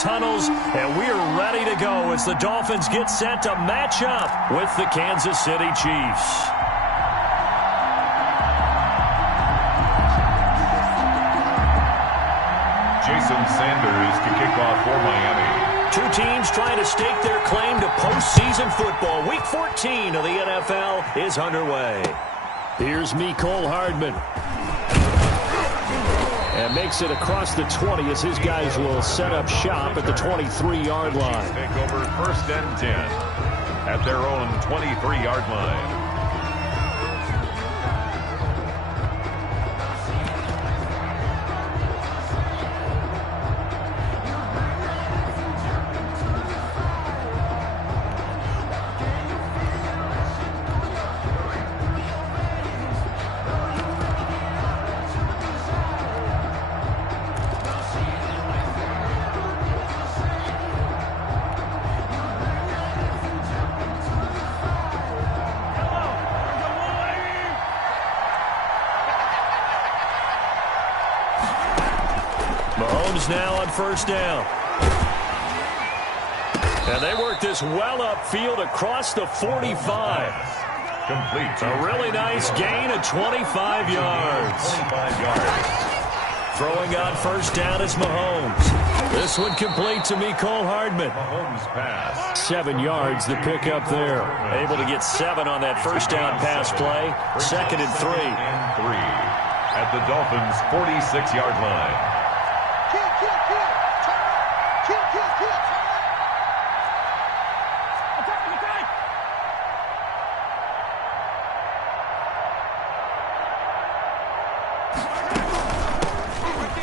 tunnels, and we are ready to go as the Dolphins get set to match up with the Kansas City Chiefs. Jason Sanders to kick off for Miami. Two teams trying to stake their claim to postseason football. Week 14 of the NFL is underway. Here's Mecole Hardman. And makes it across the 20 as his guys will set up shop at the 23-yard line. Take over 1st and 10 at their own 23-yard line. Mahomes now on 1st down. And they work this well upfield across the 45. Complete. A really nice gain of 25 yards. 25 yards. Throwing on 1st down is Mahomes. This one complete to Mecole Hardman. Mahomes pass. 7 yards the pickup there. Able to get 7 on that 1st down pass play. 2nd and 3. And 3 at the Dolphins' 46-yard line.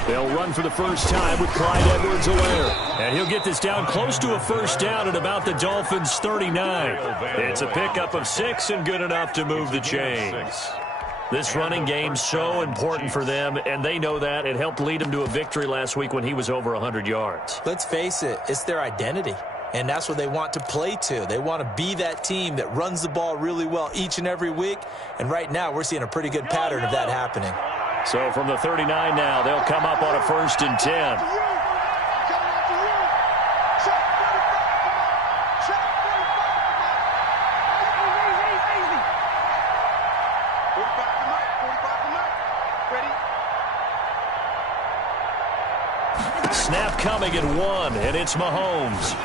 They'll run for the first time with Clyde Edwards-Helaire. And he'll get this down close to a 1st down at about the Dolphins' 39. It's a pickup of 6 and good enough to move the chains. This running game's so important for them, and they know that. It helped lead them to a victory last week when he was over 100 yards. Let's face it, it's their identity. And that's what they want to play to. They want to be that team that runs the ball really well each and every week. And right now, we're seeing a pretty good pattern of that happening. So from the 39 now, they'll come up on a 1st and 10. Snap coming at 1, and it's Mahomes.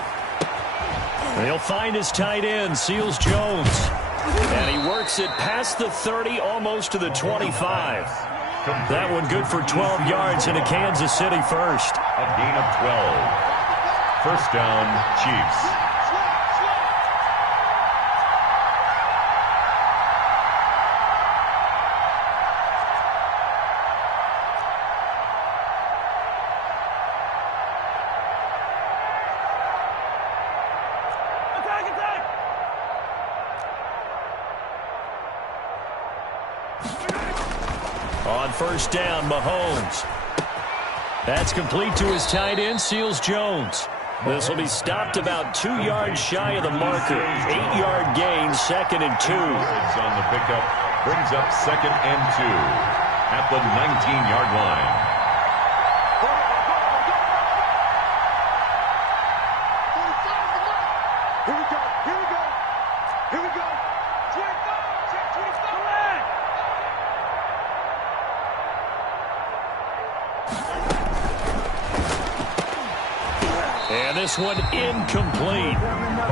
He'll find his tight end, Seals Jones. And he works it past the 30, almost to the 25. That one good for 12 yards and a Kansas City first. A gain of 12. 1st down, Chiefs. On 1st down, Mahomes. That's complete to his tight end, Seals Jones. This will be stopped about 2 yards shy of the marker. 8-yard gain, 2nd and 2. On the pickup, brings up 2nd and 2 at the 19-yard line. And this one incomplete.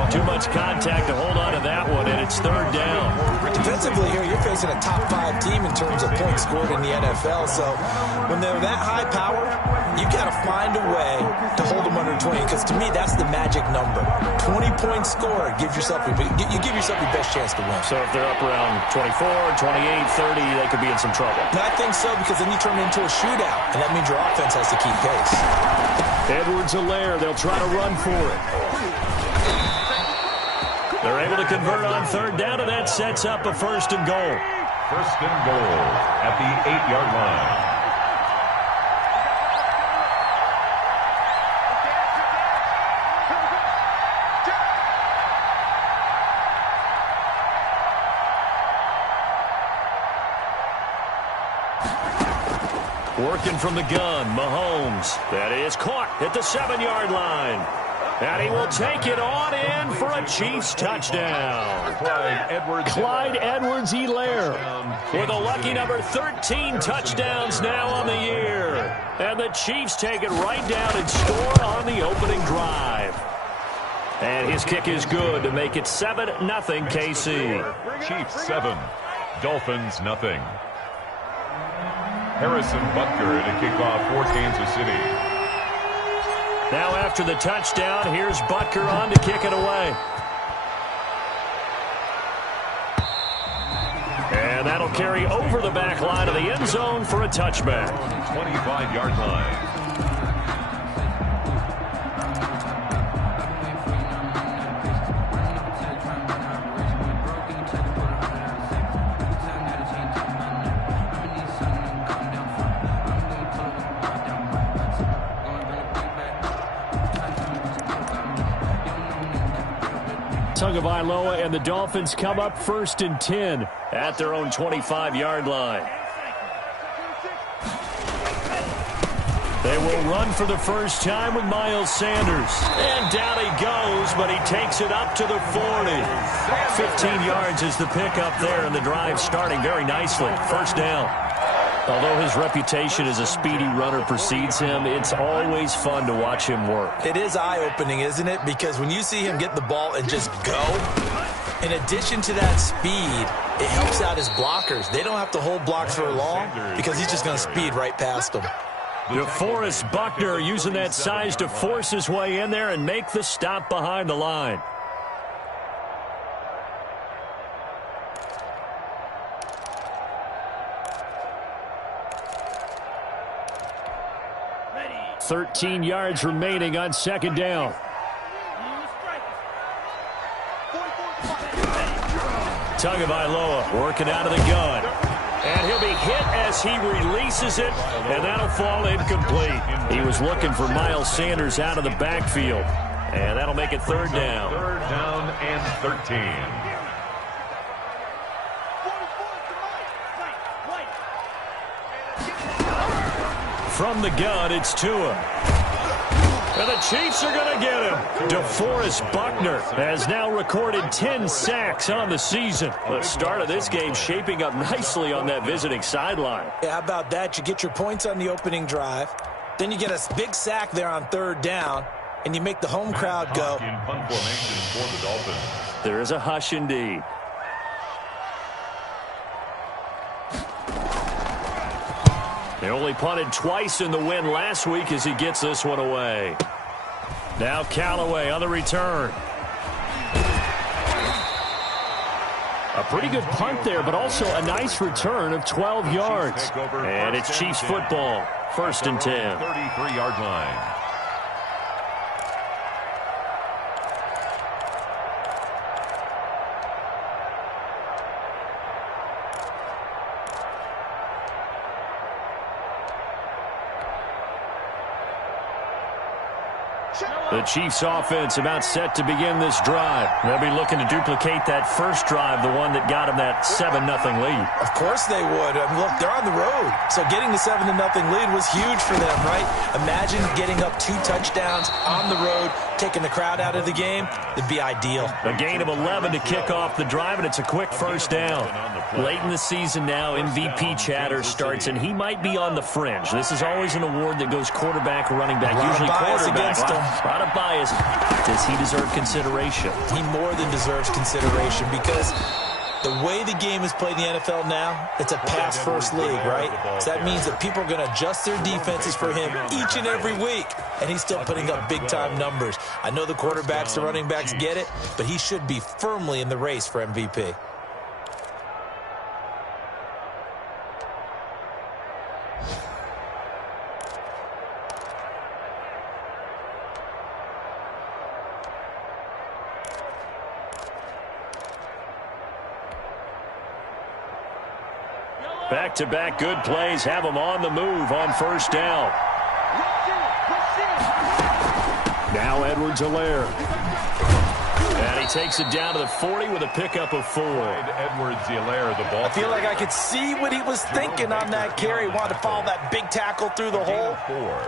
Too much contact to hold on to that one, and it's 3rd down. Defensively here, you're facing a top-5 team in terms of points scored in the NFL. So when they're that high power, you got to find a way to hold them under 20. Because to me, that's the magic number. 20-point score gives yourself you give yourself your best chance to win. So if they're up around 24, 28, 30, they could be in some trouble. And I think so, because then you turn it into a shootout, and that means your offense has to keep pace. Edwards-Helaire, they'll try to run for it. They're able to convert on 3rd down, and that sets up a 1st and goal. 1st and goal at the 8-yard line. Working from the gun, Mahomes. That is caught at the 7-yard line. And he will take it on in for a Chiefs touchdown. Clyde Edwards-Helaire with a lucky number 13 touchdowns now on the year. And the Chiefs take it right down and score on the opening drive. And his kick is good to make it 7-0 KC. Chiefs 7, Dolphins nothing. Harrison Butker to kick off for Kansas City. Now after the touchdown, here's Butker on to kick it away. And that'll carry over the back line of the end zone for a touchback. 25-yard line. Tagovailoa and the Dolphins come up 1st and 10 at their own 25-yard line. They will run for the first time with Miles Sanders. And down he goes, but he takes it up to the 40. 15 yards is the pickup there, and the drive starting very nicely. First down. Although his reputation as a speedy runner precedes him, it's always fun to watch him work. It is eye-opening, isn't it? Because when you see him get the ball and just go, in addition to that speed, it helps out his blockers. They don't have to hold blocks for long because he's just going to speed right past them. DeForest Buckner using that size to force his way in there and make the stop behind the line. .13 yards remaining on second down. Tagovailoa working out of the gun. And he'll be hit as he releases it, and that'll fall incomplete. He was looking for Miles Sanders out of the backfield. And that'll make it third down. Third down and 13. From the gun, it's Tua. And the Chiefs are going to get him. DeForest Buckner has now recorded 10 sacks on the season. The start of this game shaping up nicely on that visiting sideline. Yeah, how about that? You get your points on the opening drive. Then you get a big sack there on third down, and you make the home crowd go. In punt formation for the Dolphins. There is a hush indeed. They only punted twice in the win last week as he gets this one away. Now Callaway on the return. A pretty good punt there, but also a nice return of 12 yards. And it's Chiefs football, 1st and 10. 33-yard line. The Chiefs offense about set to begin this drive. They'll be looking to duplicate that first drive, the one that got them that 7-0 lead. Of course they would. I mean, look, they're on the road. So getting the 7-0 lead was huge for them, right? Imagine getting up 2 touchdowns on the road, taking the crowd out of the game. It'd be ideal. A gain of 11 to kick off the drive, and it's a quick first down. Late in the season now, MVP chatter starts, and he might be on the fringe. This is always an award that goes quarterback or running back, usually quarterback. Against him. A lot of bias. Does he deserve consideration? He more than deserves consideration because the way the game is played in the NFL now, it's a pass-first league, right? So that means that people are going to adjust their defenses for him each and every week, and he's still putting up big-time numbers. I know the quarterbacks, the running backs get it, but he should be firmly in the race for MVP. Back-to-back good plays have him on the move on first down. Now Edwards-Helaire. And he takes it down to the 40 with a pickup of 4. Edwards-Helaire, the ball. I feel like I could see what he was thinking on that carry. Wanted to follow that big tackle through the hole.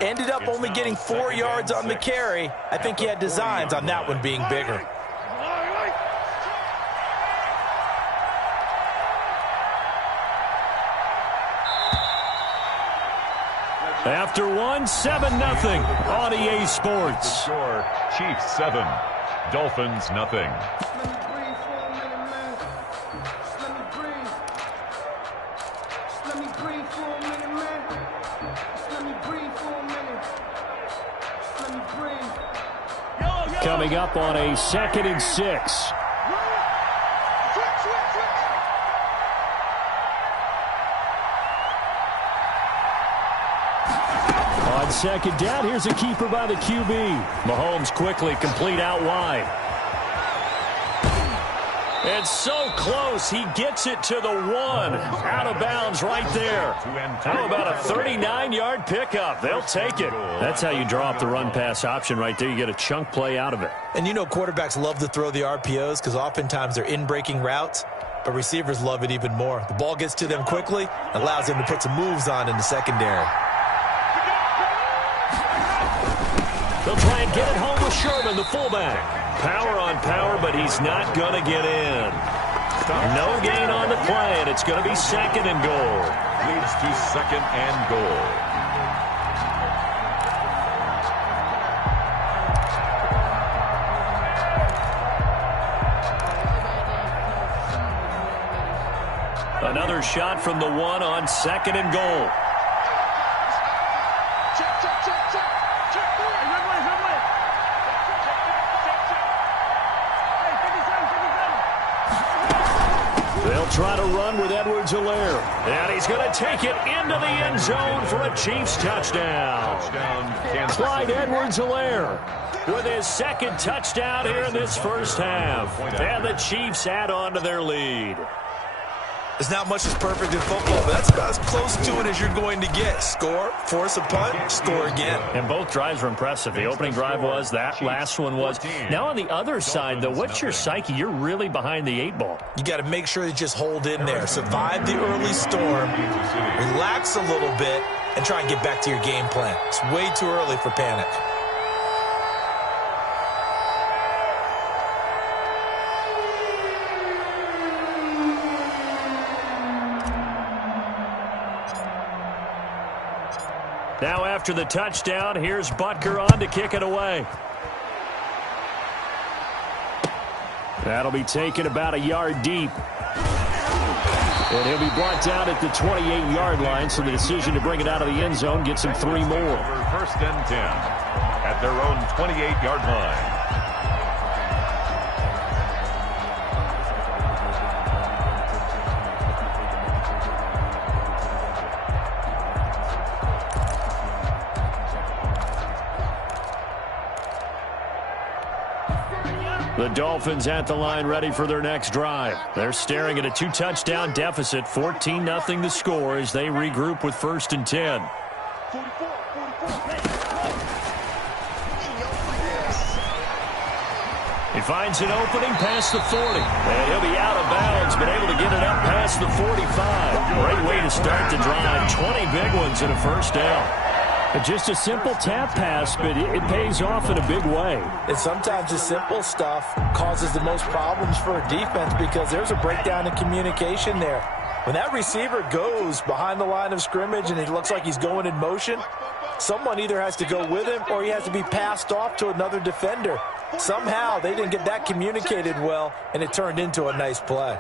Ended up only getting 4 yards on the carry. I think he had designs on that one being bigger. After one, 7-0 on EA Sports. Score, Chiefs 7, Dolphins nothing. Coming up on a 2nd and 6. On 2nd down, here's a keeper by the QB. Mahomes quickly complete out wide. It's so close, he gets it to the 1. Out of bounds right there. How about a 39-yard pickup? They'll take it. That's how you draw up the run-pass option right there. You get a chunk play out of it. And you know quarterbacks love to throw the RPOs because oftentimes they're in-breaking routes, but receivers love it even more. The ball gets to them quickly, allows them to put some moves on in the secondary. They'll try and get it home with Sherman, the fullback. Power on power, but he's not going to get in. No gain on the play, and it's going to be 2nd and goal. Leads to 2nd and goal. Another shot from the 1 on 2nd and goal. They'll try to run with Edwards-Helaire. And he's going to take it into the end zone for a Chiefs touchdown. Clyde Edwards-Helaire with his 2nd touchdown here in this first half. And the Chiefs add on to their lead. There's not much that's perfect in football, but that's about as close to it as you're going to get. Score, force a punt, score again. And both drives were impressive. The opening drive was, that last one was. Now on the other side, though, what's your psyche? You're really behind the 8 ball. You got to make sure you just hold in there. Survive the early storm, relax a little bit, and try and get back to your game plan. It's way too early for panic. Now after the touchdown, here's Butker on to kick it away. That'll be taken about a yard deep. And he'll be brought down at the 28-yard line, so the decision to bring it out of the end zone gets him 3 more. 1st and 10 at their own 28-yard line. The Dolphins at the line ready for their next drive. They're staring at a 2-touchdown deficit, 14-0 the score as they regroup with 1st and 10. He finds an opening past the 40. And he'll be out of bounds, but able to get it up past the 45. Great way to start the drive. 20 big ones in a first down. Just a simple tap pass, but it pays off in a big way. And sometimes the simple stuff causes the most problems for a defense because there's a breakdown in communication there. When that receiver goes behind the line of scrimmage and it looks like he's going in motion, someone either has to go with him or he has to be passed off to another defender. Somehow they didn't get that communicated well, and it turned into a nice play.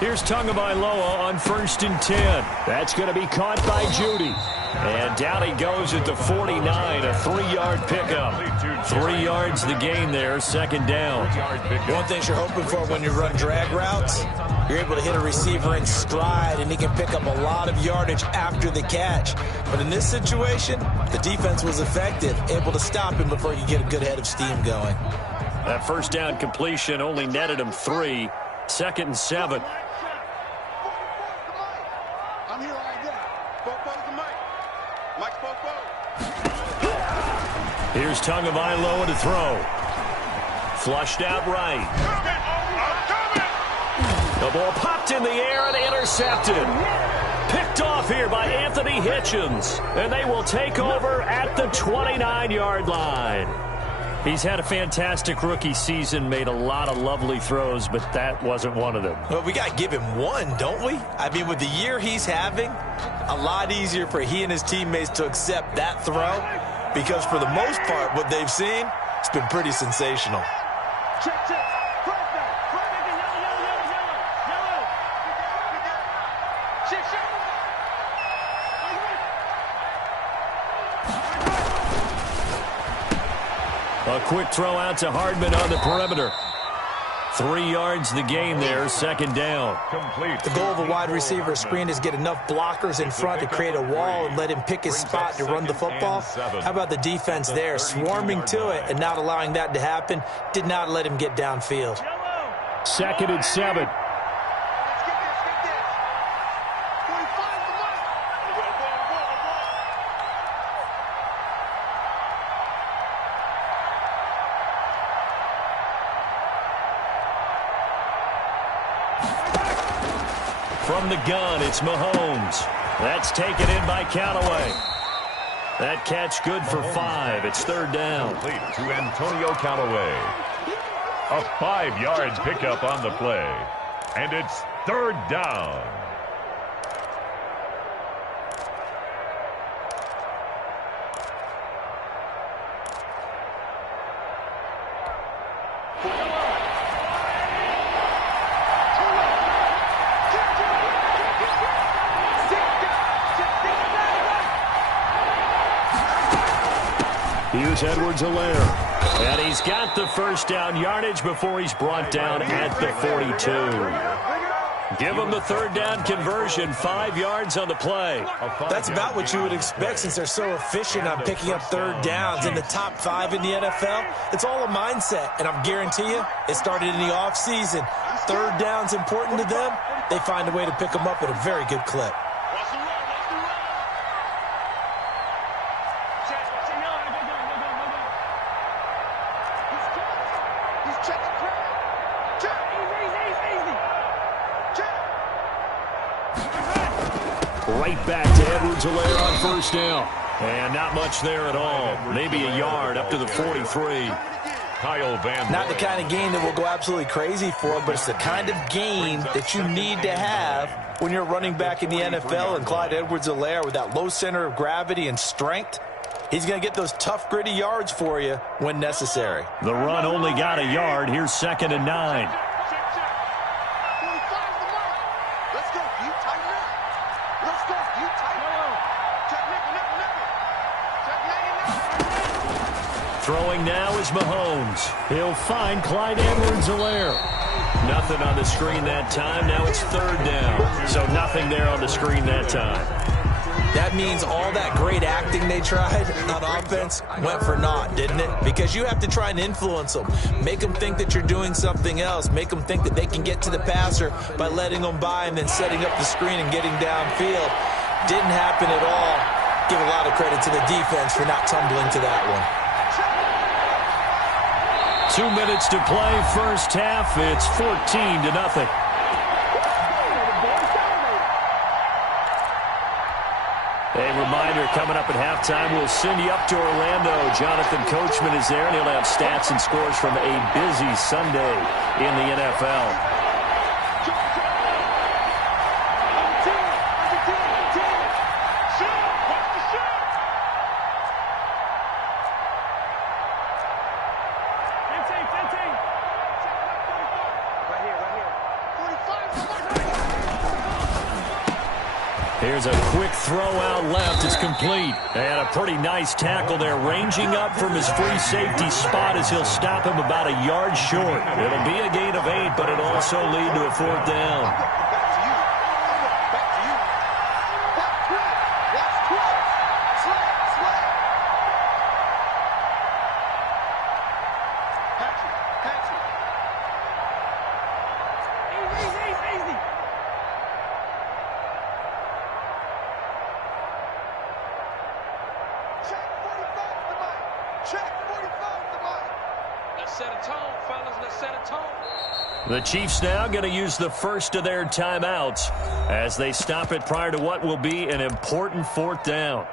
Here's Tagovailoa on 1st and 10. That's going to be caught by Judy. And down he goes at the 49, a 3-yard pickup. 3 yards the gain there, 2nd down. One thing you're hoping for when you run drag routes, you're able to hit a receiver in stride, and he can pick up a lot of yardage after the catch. But in this situation, the defense was effective, able to stop him before he could get a good head of steam going. That 1st down completion only netted him 3. 2nd and 7. I'm here all day. Bobo's the mic. Mike's Bobo. Here's Tagovailoa to throw. Flushed out right. The ball popped in the air and intercepted. Picked off here by Anthony Hitchens. And they will take over at the 29-yard line. He's had a fantastic rookie season, made a lot of lovely throws, but that wasn't one of them. Well, we got to give him one, don't we? I mean, with the year he's having, a lot easier for he and his teammates to accept that throw because for the most part, what they've seen, it's been pretty sensational. Check, check. A quick throw out to Hardman on the perimeter. 3 yards the gain there, second down. Complete. The goal of a wide receiver screen is get enough blockers in front to create a wall and let him pick his spot to run the football. How about the defense there, swarming to it and not allowing that to happen? Did not let him get downfield. 2nd and 7. From the gun, it's Mahomes. That's taken in by Callaway. That catch good for 5. It's 3rd down. Complete to Antonio Callaway. A 5-yard pickup on the play. And it's 3rd down. Here's Edwards-Helaire. And he's got the first down yardage before he's brought down at the 42. Give him the 3rd down conversion, 5 yards on the play. That's about what you would expect since they're so efficient on picking up 3rd downs in the top 5 in the NFL. It's all a mindset, and I'm guarantee you it started in the offseason. 3rd down's important to them. They find a way to pick them up at a very good clip. Right back to Edwards-Helaire on 1st down. And not much there at all. Maybe a yard up to the 43. Kyle Van Not the kind of game that will go absolutely crazy for, but it's the kind of game that you need to have when you're running back in the NFL. And Clyde Edwards-Helaire, with that low center of gravity and strength, he's going to get those tough, gritty yards for you when necessary. The run only got a yard. Here's 2nd and 9. Throwing now is Mahomes. He'll find Clyde Edwards-Helaire. Nothing on the screen that time. Now it's 3rd down. So nothing there on the screen that time. That means all that great acting they tried on offense went for naught, didn't it? Because you have to try and influence them. Make them think that you're doing something else. Make them think that they can get to the passer by letting them by and then setting up the screen and getting downfield. Didn't happen at all. Give a lot of credit to the defense for not tumbling to that one. 2 minutes to play, first half. It's 14-0. A reminder, coming up at halftime, we'll send you up to Orlando. Jonathan Coachman is there, and he'll have stats and scores from a busy Sunday in the NFL. Here's a quick throw out left. It's complete. And a pretty nice tackle there, ranging up from his free safety spot as he'll stop him about a yard short. It'll be a gain of 8, but it'll also lead to a 4th down. The Chiefs now going to use the first of their timeouts as they stop it prior to what will be an important fourth down.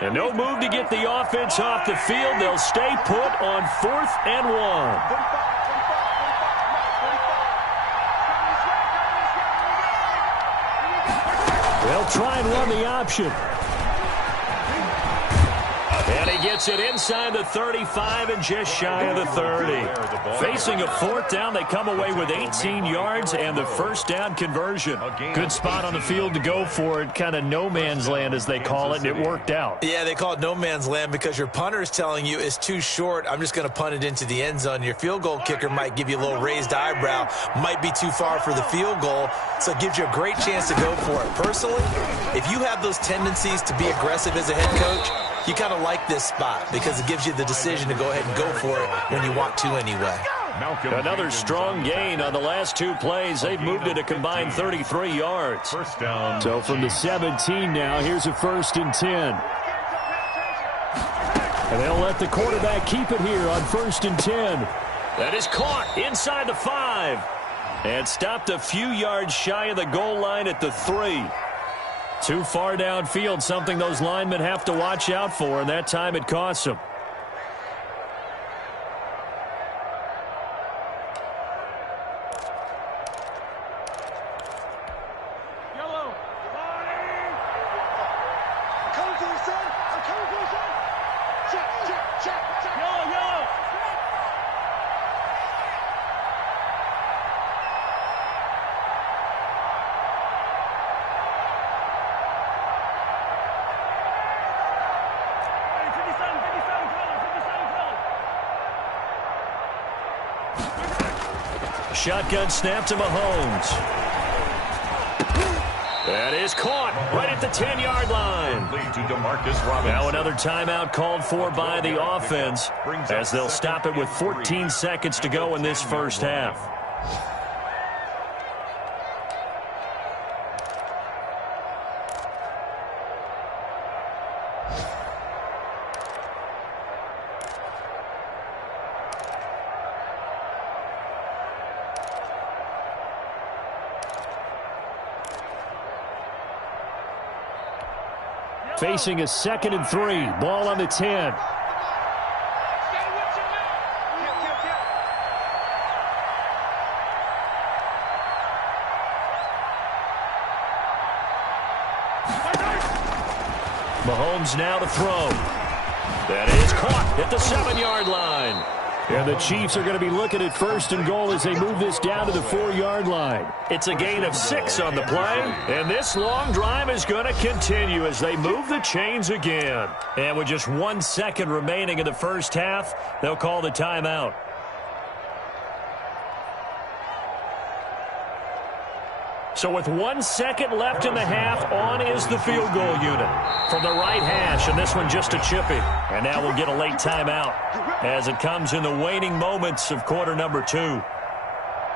And no move to get the offense off the field. They'll stay put on 4th and 1. They'll try and run the option. And he gets it inside the 35 and just shy of the 30. Facing a fourth down, they come away with 18 yards and the first down conversion. Good spot on the field to go for it. Kind of no man's land, as they call it, and it worked out. Yeah, they call it no man's land because your punter is telling you it's too short. I'm just going to punt it into the end zone. Your field goal kicker might give you a little raised eyebrow. Might be too far for the field goal, so it gives you a great chance to go for it. Personally, if you have those tendencies to be aggressive as a head coach, you kind of like this spot because it gives you the decision to go ahead and go for it when you want to anyway. Another strong gain on the last two plays. They've moved it a combined 33 yards. First down. So from the 17 now, here's a 1st and 10. And they'll let the quarterback keep it here on 1st and 10. That is caught inside the 5. And stopped a few yards shy of the goal line at the 3. Too far downfield, something those linemen have to watch out for, and that time it costs them. Yellow. I'm coming to you, son. I'm coming to you, son. Check. Yellow. Shotgun snap to Mahomes. That is caught right at the 10-yard line. Now another timeout called for by the offense as they'll stop it with 14 seconds to go in this first half. Facing a 2nd and 3. Ball on the 10. Mahomes now to throw. That is caught at the 7-yard line. And the Chiefs are going to be looking at 1st and goal as they move this down to the 4-yard line. It's a gain of 6 on the play, and this long drive is going to continue as they move the chains again. And with just 1 second remaining in the first half, they'll call the timeout. So with 1 second left in the half, on is the field goal unit from the right hash, and this one just a chippy. And now we'll get a late timeout as it comes in the waning moments of quarter number 2.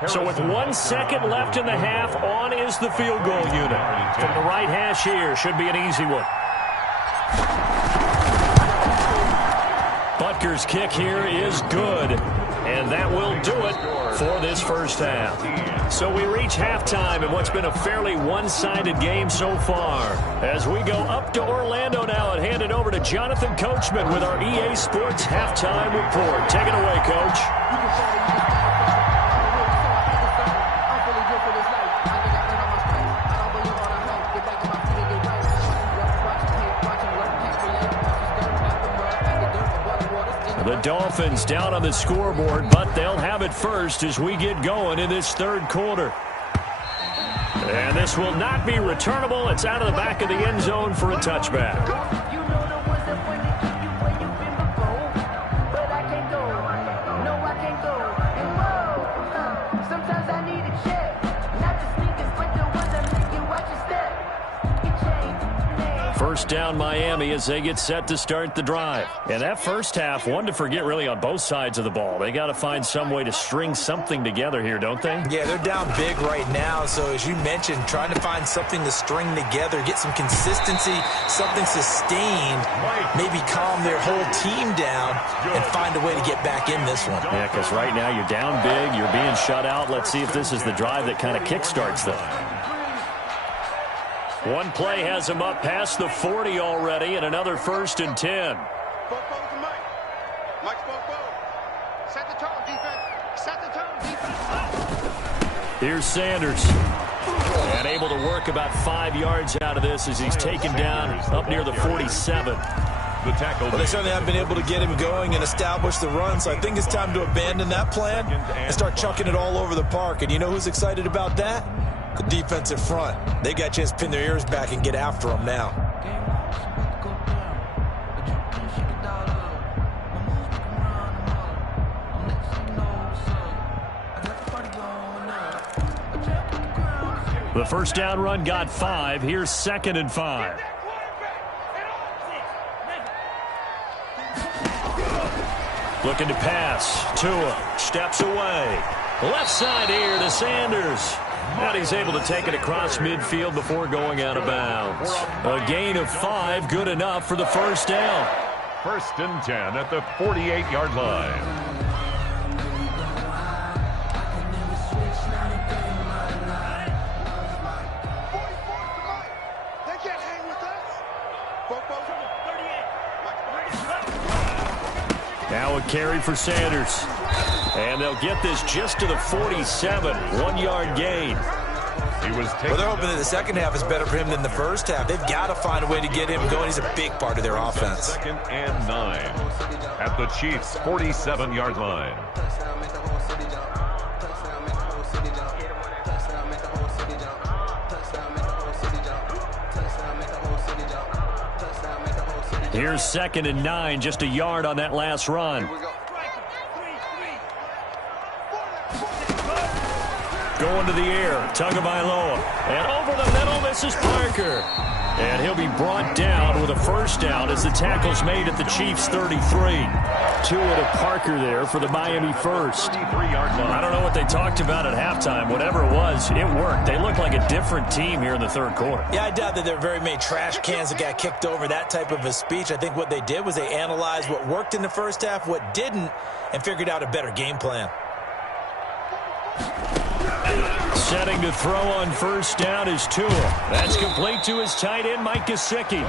So with 1 second left in the half, on is the field goal unit from the right hash here. Should be an easy one. Butker's kick here is good, and that will do it for this first half. So we reach halftime in what's been a fairly one-sided game so far. As we go up to Orlando now and hand it over to Jonathan Coachman with our EA Sports Halftime Report. Take it away, Coach. The Dolphins down on the scoreboard, but they'll have it first as we get going in this third quarter. And this will not be returnable. It's out of the back of the end zone for a touchback. Sometimes I need a check. First down Miami as they get set to start the drive. And that first half, one to forget really on both sides of the ball. They got to find some way to string something together here, don't they? Yeah, they're down big right now. So as you mentioned, trying to find something to string together, get some consistency, something sustained, maybe calm their whole team down and find a way to get back in this one. Yeah, because right now you're down big, you're being shut out. Let's see if this is the drive that kind of kickstarts them. One play has him up past the 40 already, and another 1st and 10. Set the tone, defense. Set the tone, defense. Here's Sanders. And able to work about 5 yards out of this as he's taken down up near the 47. The tackle. Well, they certainly haven't been able to get him going and establish the run, so I think it's time to abandon that plan and start chucking it all over the park. And you know who's excited about that? The defensive front. They got a chance to pin their ears back and get after him now. The first down run got 5. Here's 2nd and 5. Looking to pass. Tua steps away. Left side here to Sanders. And he's able to take it across midfield before going out of bounds. A gain of 5, good enough for the first down. 1st and 10 at the 48-yard line. They can't hang with us. Now a carry for Sanders. And they'll get this just to the 47. 1-yard gain. Well, they're hoping that the second half is better for him than the first half. They've got to find a way to get him going. He's a big part of their offense. 2nd and 9 at the Chiefs' 47-yard line. Here's 2nd and 9, just a yard on that last run. Going to the air, Tagovailoa, and over the middle, misses Parker. And he'll be brought down with a first down as the tackle's made at the Chiefs' 33. Tua to Parker there for the Miami first. I don't know what they talked about at halftime. Whatever it was, it worked. They look like a different team here in the 3rd quarter. Yeah, I doubt that there are very many trash cans that got kicked over, that type of a speech. I think what they did was they analyzed what worked in the first half, what didn't, and figured out a better game plan. Setting to throw on first down is Tua. That's complete to his tight end, Mike Gesicki.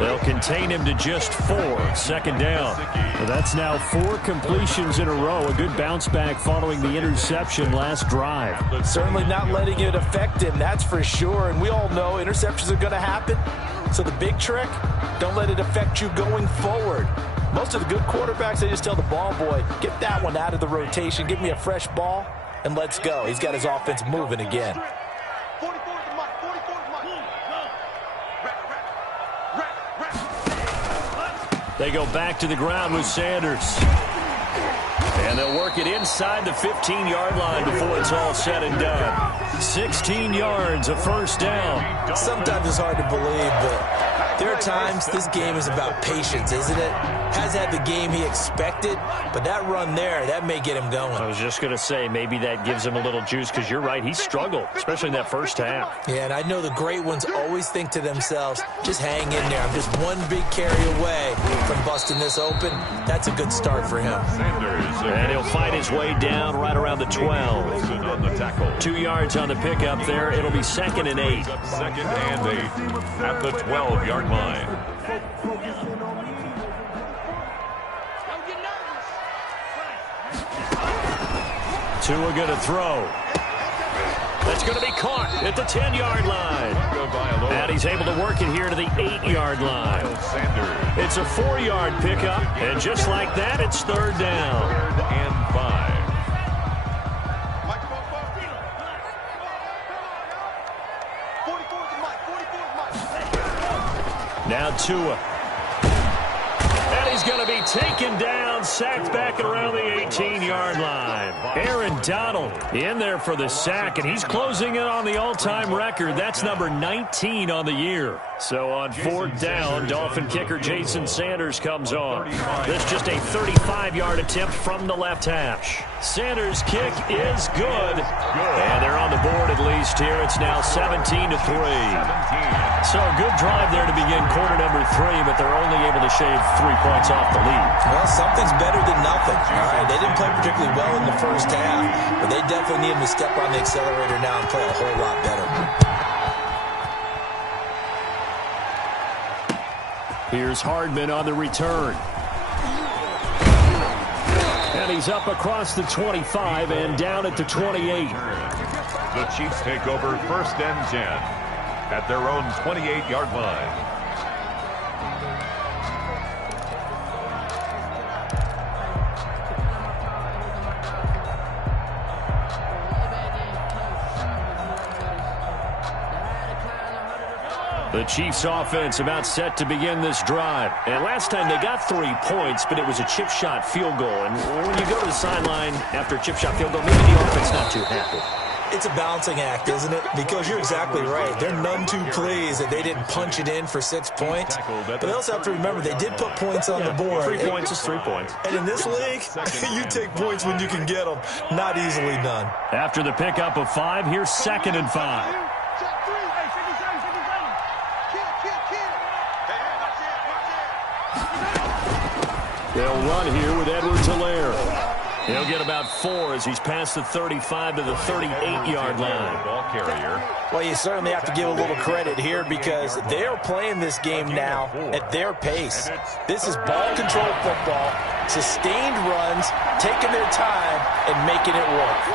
They'll contain him to just 4. 2nd down. Well, that's now 4 completions in a row. A good bounce back following the interception last drive. Certainly not letting it affect him, that's for sure. And we all know interceptions are going to happen. So the big trick, don't let it affect you going forward. Most of the good quarterbacks, they just tell the ball boy, get that one out of the rotation, give me a fresh ball, and let's go. He's got his offense moving again. 44 is the mic. 44 is the mic. They go back to the ground with Sanders. And they'll work it inside the 15-yard line before it's all said and done. 16 yards, a first down. Sometimes it's hard to believe, but there are times this game is about patience, isn't it? Has had the game he expected, but that run there, that may get him going. I was just going to say, maybe that gives him a little juice, because you're right, he struggled, especially in that first half. Yeah, and I know the great ones always think to themselves, just hang in there. I'm just one big carry away from busting this open. That's a good start for him. And he'll fight his way down right around the 12. On the tackle. 2 yards on the pickup there. It'll be 2nd and 8. 2nd and 8 at the 12-yard line. Tua going to throw. That's going to be caught at the 10-yard line. And he's able to work it here to the 8-yard line. It's a 4-yard pickup, and just like that, it's 3rd down. 3rd and 5. Now Tua. And he's going to be taken down, sacked back around the 18-yard line. Aaron Donald in there for the sack, and he's closing in on the all-time record. That's number 19 on the year. So on fourth down, Dolphin kicker Jason Sanders comes on. This just a 35-yard attempt from the left hash. Sanders' kick is good. And they're on the board at least here. It's now 17-3. So a good drive there to begin quarter number 3, but they're only able to shave 3 points off the lead. Well, something's better than nothing. All right, they didn't play particularly well in the first half, but they definitely need them to step on the accelerator now and play a whole lot better. Here's Hardman on the return. And he's up across the 25 and down at the 28. The Chiefs take over 1st and 10 at their own 28-yard line. The Chiefs offense about set to begin this drive. And last time they got 3 points, but it was a chip shot field goal. And when you go to the sideline after a chip shot field goal, maybe the offense not too happy. It's a balancing act, isn't it? Because you're exactly right. They're none too pleased that they didn't punch it in for 6 points. But they also have to remember they did put points on the board. 3 points is 3 points. And in this league, you take points when you can get them. Not easily done. After the pickup of 5, here's 2nd and 5. They'll run here with Edwards-Helaire. He'll get about 4 as he's past the 35 to the 38-yard line. Ball carrier. Well, you certainly have to give a little credit here because they're playing this game now at their pace. This is ball control football, sustained runs, taking their time, and making it work.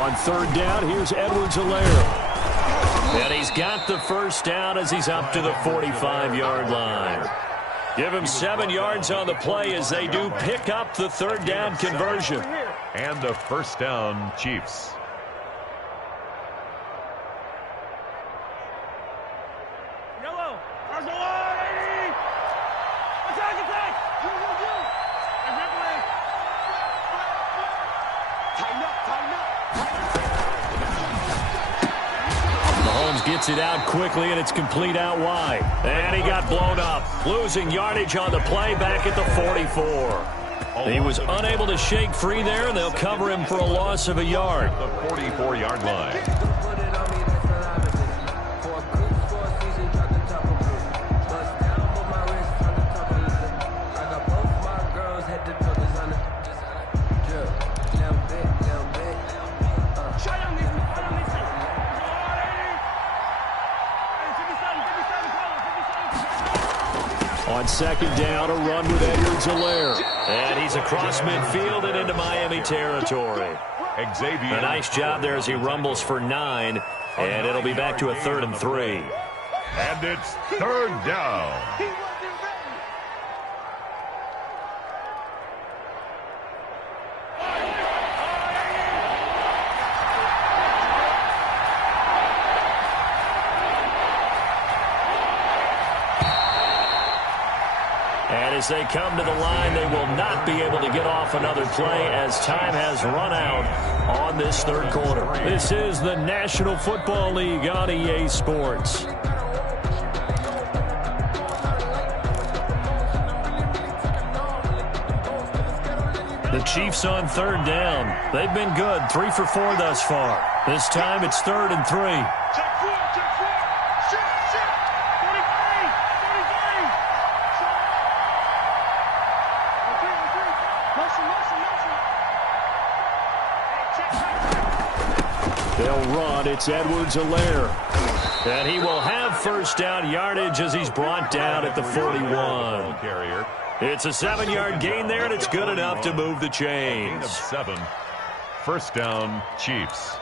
On 3rd down, here's Edwards-Helaire. And he's got the first down as he's up to the 45-yard line. Give him 7 yards on the play as they do pick up the 3rd down conversion. And the 1st down, Chiefs. Yellow. Attack, attack. Tighten up, tighten up. Mahomes gets it out quickly, and it's complete out wide. And he got blown up, losing yardage on the play back at the 44. He was unable to shake free there, and they'll cover him for a loss of a yard. The 44-yard line. On 2nd down, a run with Edwards-Helaire. And he's across midfield and into Miami territory. Xavier. A nice job there as he rumbles for 9. And it'll be back to a 3rd and 3. And it's 3rd down. And as they come to the line, they will not be able to get off another play as time has run out on this 3rd quarter. This is the National Football League on EA Sports. The Chiefs on 3rd down. They've been good, 3 for 4 thus far. This time it's 3rd and 3. Check 4, check 4. Shit, shit. 43, 43. Motion. They'll run. It's Edwards-Helaire. And he will have 1st down yardage as he's brought down at the 41. Carrier. It's a 7-yard gain there, and it's good enough to move the Gain of chains. 7. 1st down, Chiefs.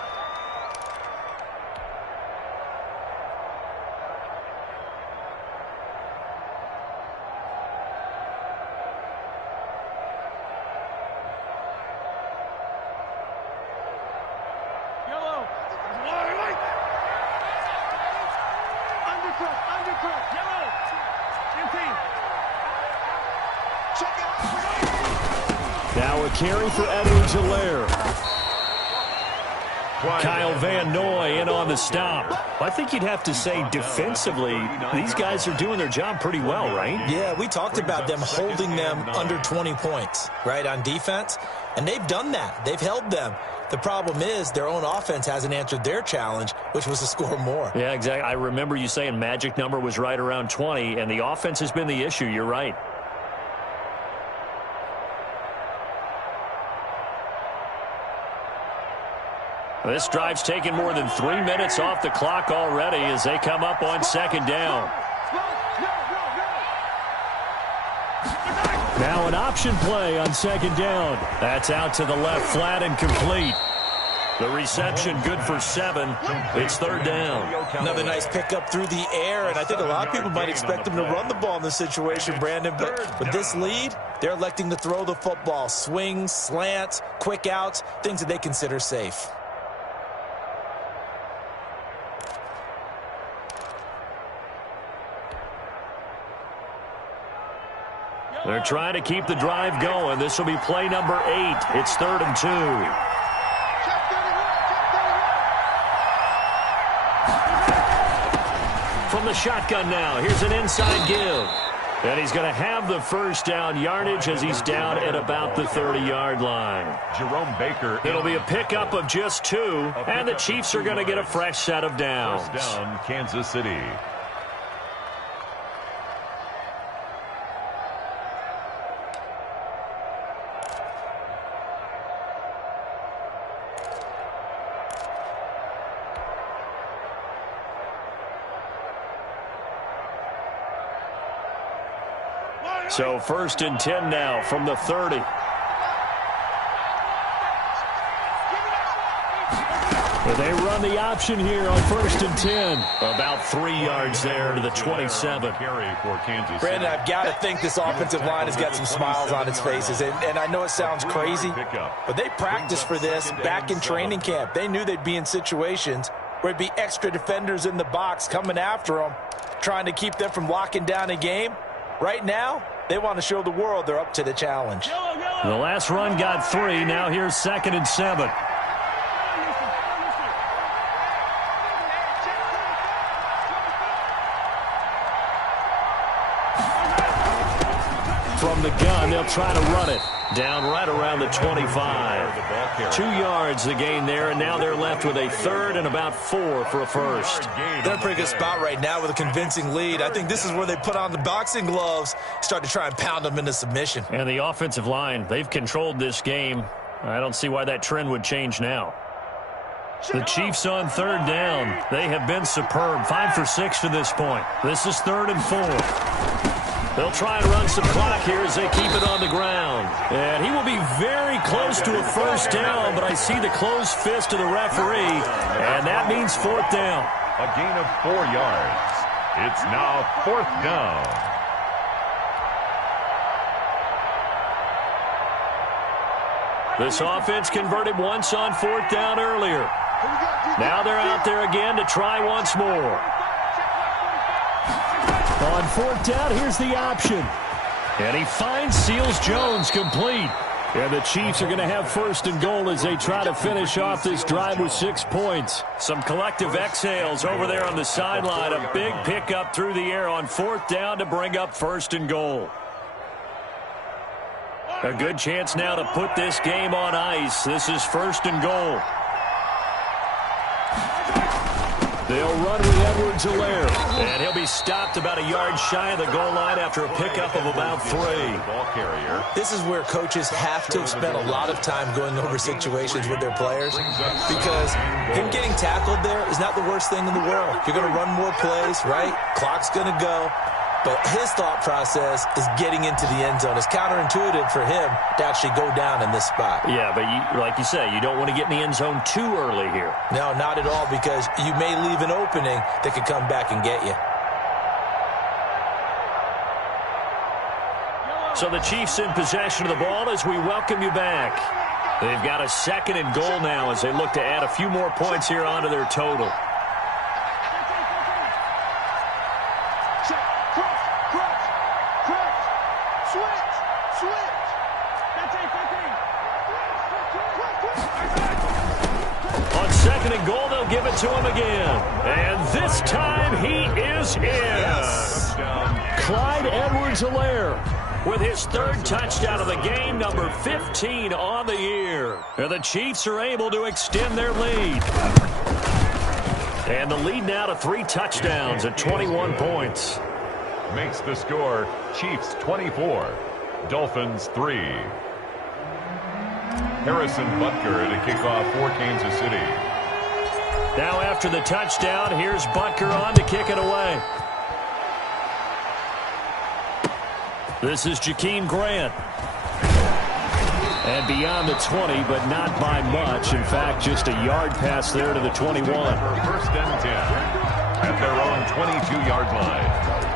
So a carry for Edwards-Helaire. Kyle Van Noy in on the stop. I think you'd have to say defensively, these guys are doing their job pretty well, right? Yeah, we talked about them holding them under 20 points, right, on defense. And they've done that. They've held them. The problem is their own offense hasn't answered their challenge, which was to score more. Yeah, exactly. I remember you saying magic number was right around 20, and the offense has been the issue. You're right. This drive's taken more than 3 minutes off the clock already as they come up on second down. Now an option play on second down. That's out to the left, flat and complete. The reception good for 7. It's third down. Another nice pickup through the air, and I think a lot of people might expect them to run the ball in this situation, Brandon. But with this lead, they're electing to throw the football. Swings, slants, quick outs, things that they consider safe. They're trying to keep the drive going. This will be play number 8. It's 3rd and 2. From the shotgun now, here's an inside give. And he's going to have the first down yardage as he's down at about the 30-yard line. Jerome Baker. It'll be a pickup of just 2, and the Chiefs are going to get a fresh set of downs. First down, Kansas City. So 1st and 10 now from the 30. But they run the option here on 1st and 10. About 3 yards there to the 27. Brandon, I've got to think this offensive line has got some smiles on its faces. And I know it sounds crazy, but they practiced for this back in training camp. They knew they'd be in situations where it'd be extra defenders in the box coming after them, trying to keep them from locking down a game. Right now, they want to show the world they're up to the challenge. The last run got 3. Now here's 2nd and 7. From the gun, they'll try to run it. Down right around the 25. 2 yards the gain there, and now they're left with a 3rd and about 4 for a first. They're in a pretty good spot right now with a convincing lead. I think this is where they put on the boxing gloves, start to try and pound them into submission. And the offensive line, they've controlled this game. I don't see why that trend would change now. The Chiefs on 3rd down. They have been superb. 5 for 6 to this point. This is 3rd and 4. They'll try and run some clock here as they keep it on the ground. And he will be very close to a first down, but I see the closed fist of the referee, and that means 4th down. A gain of 4 yards. It's now 4th down. This offense converted once on 4th down earlier. Now they're out there again to try once more. On 4th down, here's the option. And he finds Seals-Jones complete. And the Chiefs are going to have 1st and goal as they try to finish off this drive with 6 points. Some collective exhales over there on the sideline. A big pickup through the air on 4th down to bring up 1st and goal. A good chance now to put this game on ice. This is 1st and goal. They'll run with Edwards-Helaire. And he'll be stopped about a yard shy of the goal line after a pickup of about 3. This is where coaches have to spend a lot of time going over situations with their players, because him getting tackled there is not the worst thing in the world. You're going to run more plays, right? Clock's going to go. But his thought process is getting into the end zone. It's counterintuitive for him to actually go down in this spot. Yeah, but like you say, you don't want to get in the end zone too early here. No, not at all, because you may leave an opening that could come back and get you. So the Chiefs in possession of the ball as we welcome you back. They've got a 2nd and goal now as they look to add a few more points here onto their total. give it to him again. And this time he is in. Yes. Clyde Edwards-Helaire with his third touchdown of the game, number 15 on the year. And the Chiefs are able to extend their lead. And the lead now to 3 touchdowns at 21 points. Makes the score Chiefs 24, Dolphins 3. Harrison Butker to kick off for Kansas City. Now after the touchdown, here's Butker on to kick it away. This is Jakeem Grant. And beyond the 20, but not by much. In fact, just a yard pass there to the 21. First and 10 at their own 22-yard line.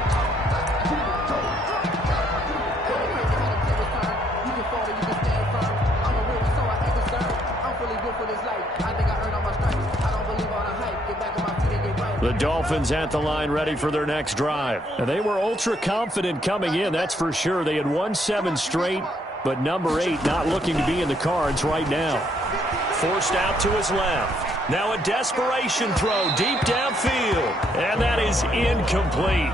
The Dolphins at the line ready for their next drive. And they were ultra confident coming in, that's for sure. They had won 7 straight, but number 8 not looking to be in the cards right now. Forced out to his left. Now a desperation throw deep downfield. And that is incomplete.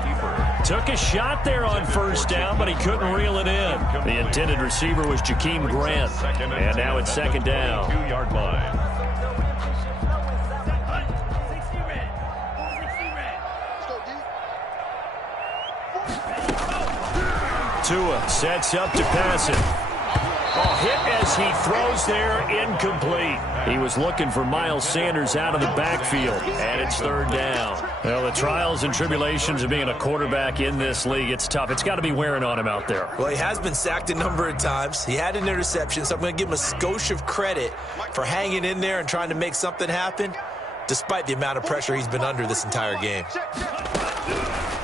Took a shot there on first down, but he couldn't reel it in. The intended receiver was Jakeem Grant. And now it's second down. 2-yard line. Tua sets up to pass it. Hit as he throws there, incomplete. He was looking for Miles Sanders out of the backfield, and it's third down. Well, the trials and tribulations of being a quarterback in this league, it's tough. It's got to be wearing on him out there. Well, he has been sacked a number of times. He had an interception, so I'm going to give him a skosh of credit for hanging in there and trying to make something happen, despite the amount of pressure he's been under this entire game.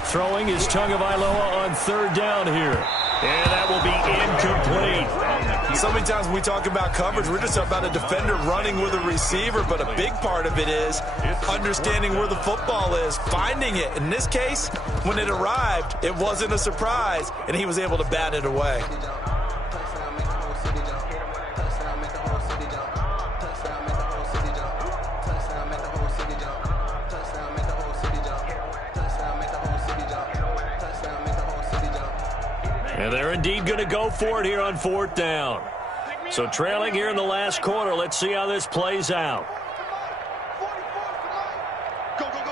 Throwing is Tagovailoa on third down here. And that will be incomplete. So many times when we talk about coverage, we're just talking about a defender running with a receiver, but a big part of it is understanding where the football is, finding it. In this case, when it arrived, it wasn't a surprise, and he was able to bat it away. And they're indeed going to go for it here on fourth down. So trailing here in the last quarter. Let's see how this plays out. Go, go, go.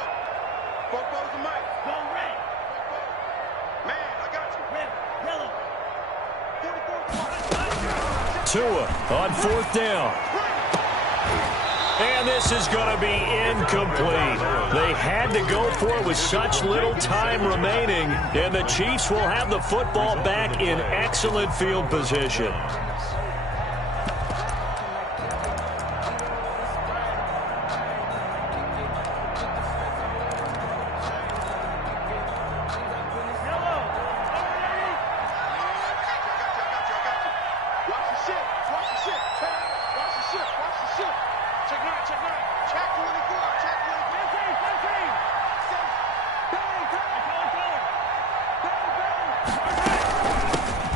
Four's the mic. Ball red. Man, I got you. Yellow. 44. Tua on fourth down. And this is going to be incomplete. They had to go for it with such little time remaining. And the Chiefs will have the football back in excellent field position.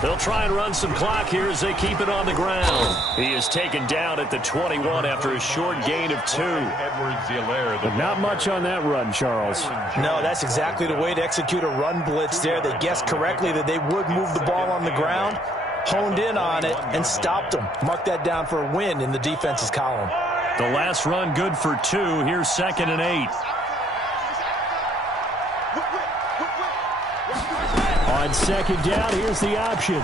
They'll try and run some clock here as they keep it on the ground. He is taken down at the 21 after a short gain of 2. But not much on that run, Charles. No, that's exactly the way to execute a run blitz there. They guessed correctly that they would move the ball on the ground, honed in on it, and stopped them. Mark that down for a win in the defense's column. The last run good for 2. Here's 2nd and 8. On second down, here's the option.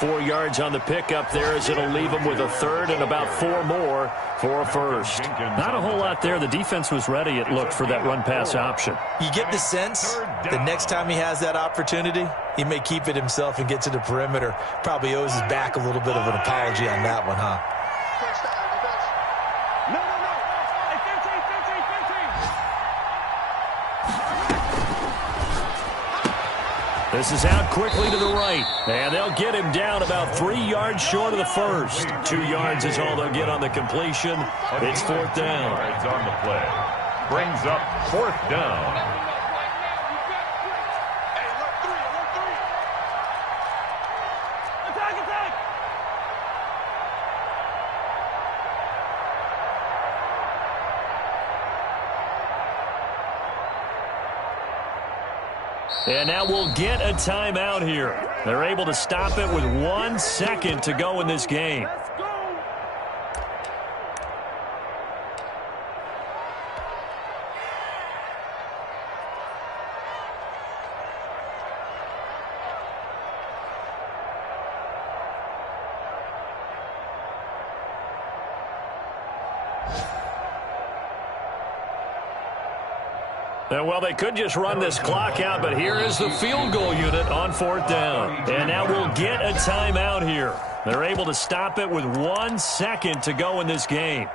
4 yards on the pickup there as it'll leave him with a third and about 4 more for a first. Not a whole lot there. The defense was ready, it looked, for that run-pass option. You get the sense the next time he has that opportunity, he may keep it himself and get to the perimeter. Probably owes his back a little bit of an apology on that one, huh? This is out quickly to the right, and they'll get him down about 3 yards short of the first. 2 yards is all they'll get on the completion. It's fourth down. On the play. Brings up fourth down. And now we'll get a timeout here. They're able to stop it with 1 second to go in this game. Well, they could just run this clock out, but here is the field goal unit on 4th down. And now we'll get a timeout here. They're able to stop it with 1 second to go in this game.